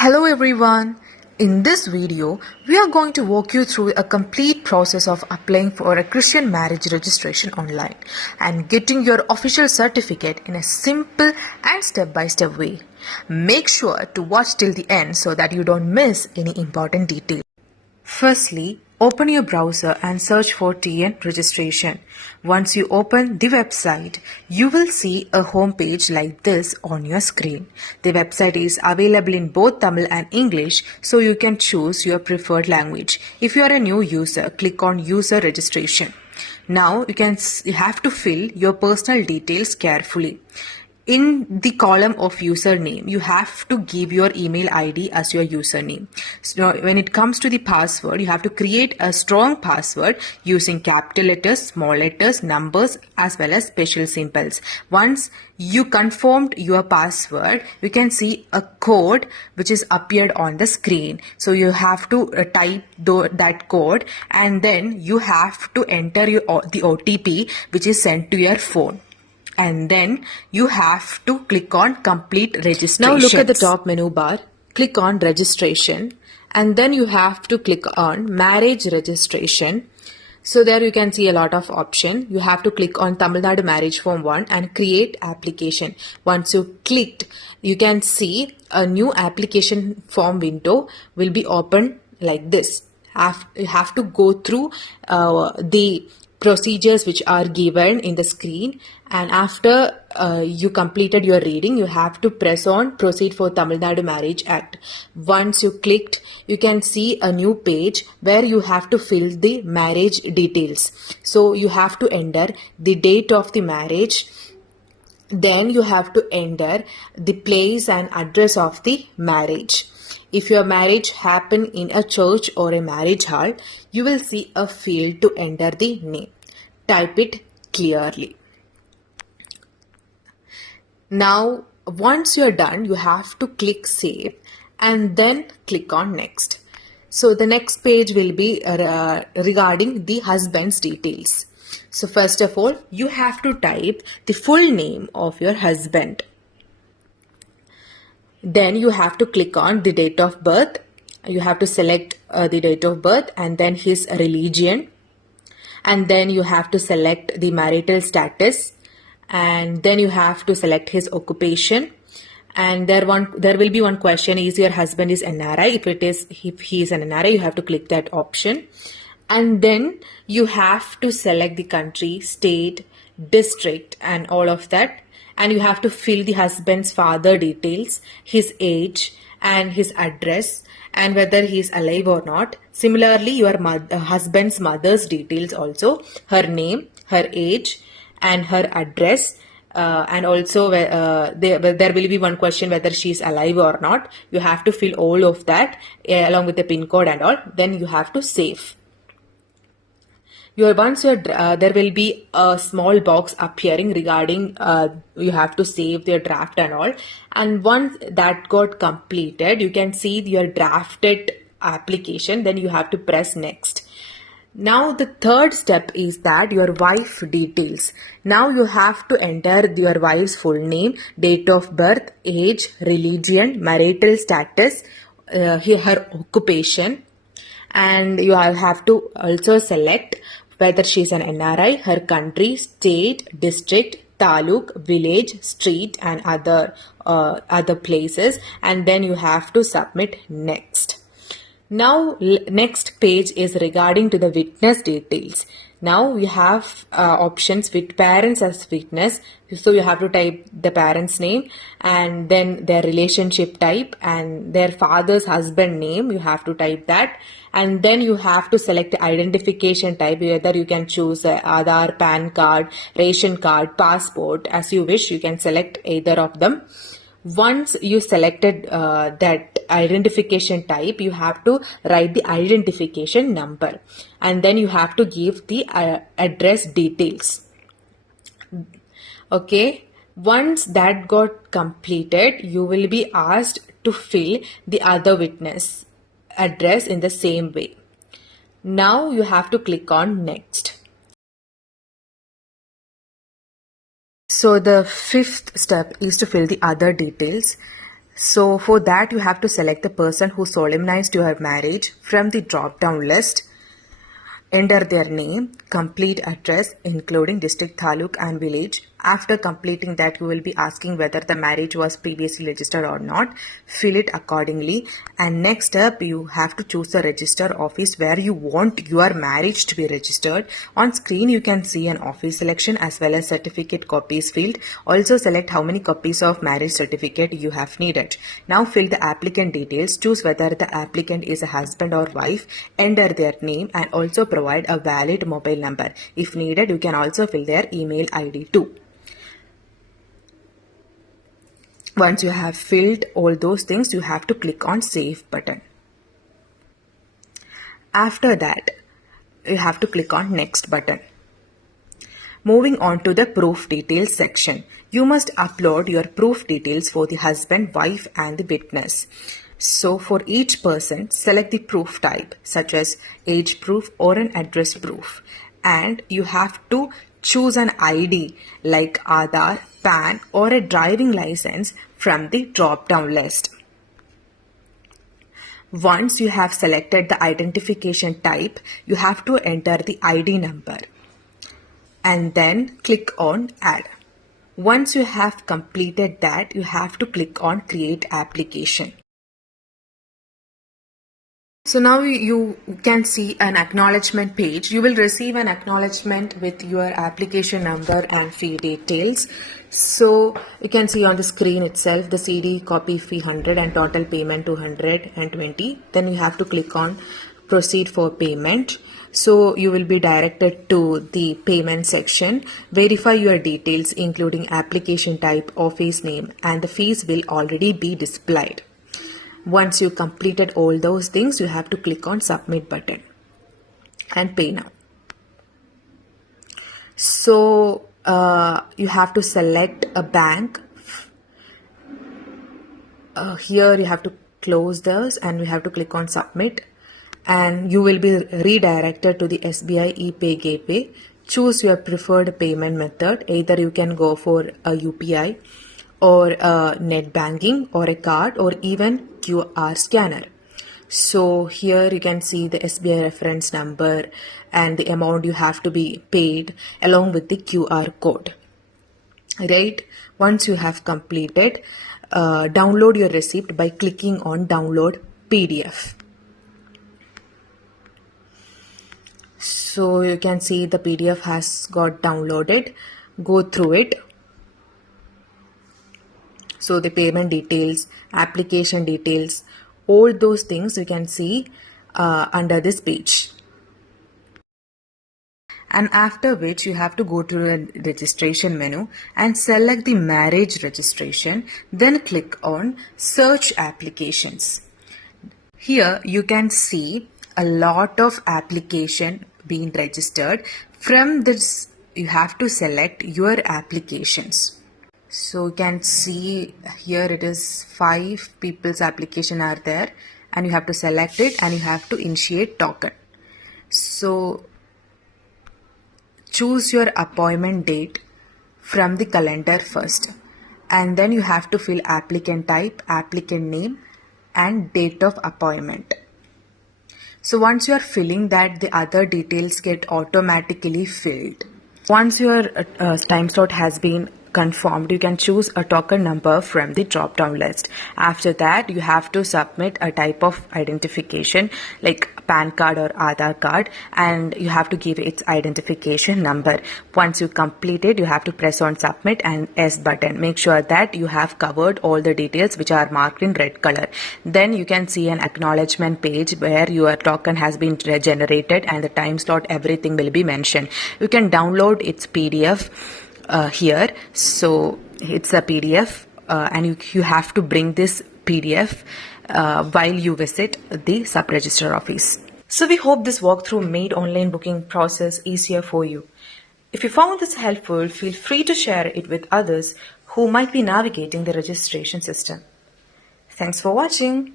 Hello everyone. In this video, we are going to walk you through a complete process of applying for a Christian marriage registration online and getting your official certificate in a simple and step-by-step way. Make sure to watch till the end so that you don't miss any important detail. Firstly, open your browser and search for TN registration. Once you open the website, you will see a home page like this on your screen. The website is available in both Tamil and English, so you can choose your preferred language. If you are a new user, click on user registration. Now you have to fill your personal details carefully. In the column of username, you have to give your email ID as your username. So when it comes to the password, you have to create a strong password using capital letters, small letters, numbers, as well as special symbols. Once you confirmed your password, you can see a code which is appeared on the screen. So you have to type that code, and then you have to enter the OTP which is sent to your phone. And then you have to click on complete registration. Now look at the top menu bar, click on registration, and then you have to click on marriage registration. So there you can see a lot of options. You have to click on Tamil Nadu Marriage Form 1 and create application. Once you clicked, you can see a new application form window will be open like this. You have to go through the procedures which are given in the screen, and after you completed your reading, you have to press on proceed for Tamil Nadu Marriage Act. Once you clicked, you can see a new page where you have to fill the marriage details. So you have to enter the date of the marriage, then you have to enter the place and address of the marriage. If your marriage happened in a church or a marriage hall, you will see a field to enter the name. Type it clearly. Now, once you're done, you have to click save and then click on next. So the next page will be regarding the husband's details. So first of all, you have to type the full name of your husband. Then you have to click on the date of birth. You have to select the date of birth and then his religion. And then you have to select the marital status. And then you have to select his occupation. And there will be one question: is your husband is NRI? If he is an NRI, you have to click that option. And then you have to select the country, state, district, and all of that. And you have to fill the husband's father details, his age and his address, and whether he is alive or not. Similarly, your husband's mother's details also, her name, her age, and her address. And also there will be one question whether she is alive or not. You have to fill all of that along with the pin code and all. Then you have to save. There will be a small box appearing regarding you have to save your draft and all. And once that got completed, you can see your drafted application. Then you have to press next. Now the third step is that your wife details. Now you have to enter your wife's full name, date of birth, age, religion, marital status, her occupation, and you have to also select whether she is an NRI, her country, state, district, taluk, village, street, and other places. And then you have to submit next. Now next page is regarding to the witness details. Now you have options with parents as witness. So you have to type the parent's name and then their relationship type and their father's husband name. You have to type that. And then you have to select the identification type, whether you can choose Aadhaar, PAN card, ration card, passport, as you wish. You can select either of them. Once you selected that identification type, you have to write the identification number and then you have to give the address details. Okay. Once that got completed, you will be asked to fill the other witness address in the same way. Now you have to click on next. So the fifth step is to fill the other details. So for that, you have to select the person who solemnized your marriage from the drop down list. Enter their name, complete address including district, taluk and village. After completing that, you will be asking whether the marriage was previously registered or not. Fill it accordingly. And next up, you have to choose the register office where you want your marriage to be registered. On screen, you can see an office selection as well as certificate copies field. Also select how many copies of marriage certificate you have needed. Now fill the applicant details. Choose whether the applicant is a husband or wife. Enter their name and also provide a valid mobile number. If needed, you can also fill their email ID too. Once you have filled all those things, you have to click on Save button. After that, you have to click on Next button. Moving on to the proof details section. You must upload your proof details for the husband, wife and the witness. So for each person, select the proof type such as age proof or an address proof. And you have to choose an ID like Aadhaar, PAN or a driving license from the drop-down list. Once you have selected the identification type, you have to enter the ID number and then click on Add. Once you have completed that, you have to click on Create Application. So now you can see an acknowledgement page. You will receive an acknowledgement with your application number and fee details. So you can see on the screen itself the CD copy fee 100 and total payment 220. Then you have to click on proceed for payment. So you will be directed to the payment section. Verify your details including application type, office name, and the fees will already be displayed. Once you completed all those things, you have to click on Submit button and pay now. So you have to select a bank. Here you have to close those and you have to click on Submit, and you will be redirected to the SBI ePay gateway. Choose your preferred payment method. Either you can go for a UPI or a net banking or a card or even QR scanner. So here you can see the SBI reference number and the amount you have to be paid along with the QR code. Right? Once you have completed, download your receipt by clicking on Download PDF. So you can see the PDF has got downloaded. Go through it. So the payment details, application details, all those things you can see under this page. And after which you have to go to the registration menu and select the marriage registration. Then click on Search Applications. Here you can see a lot of application being registered. From this you have to select your applications. So you can see here it is 5 people's application are there, and you have to select it and you have to initiate token. So choose your appointment date from the calendar first, and then you have to fill applicant type, applicant name and date of appointment. So once you are filling that, the other details get automatically filled. Once your time slot has been confirmed, you can choose a token number from the drop down list. After that, you have to submit a type of identification like PAN card or Aadhaar card, and you have to give its identification number. Once you complete it, you have to press on submit and S button. Make sure that you have covered all the details which are marked in red color. Then you can see an acknowledgement page where your token has been generated and the time slot, everything will be mentioned. You can download its PDF here. So it's a PDF and you have to bring this PDF while you visit the sub-register office. So we hope this walkthrough made online booking process easier for you. If you found this helpful, feel free to share it with others who might be navigating the registration system. Thanks for watching.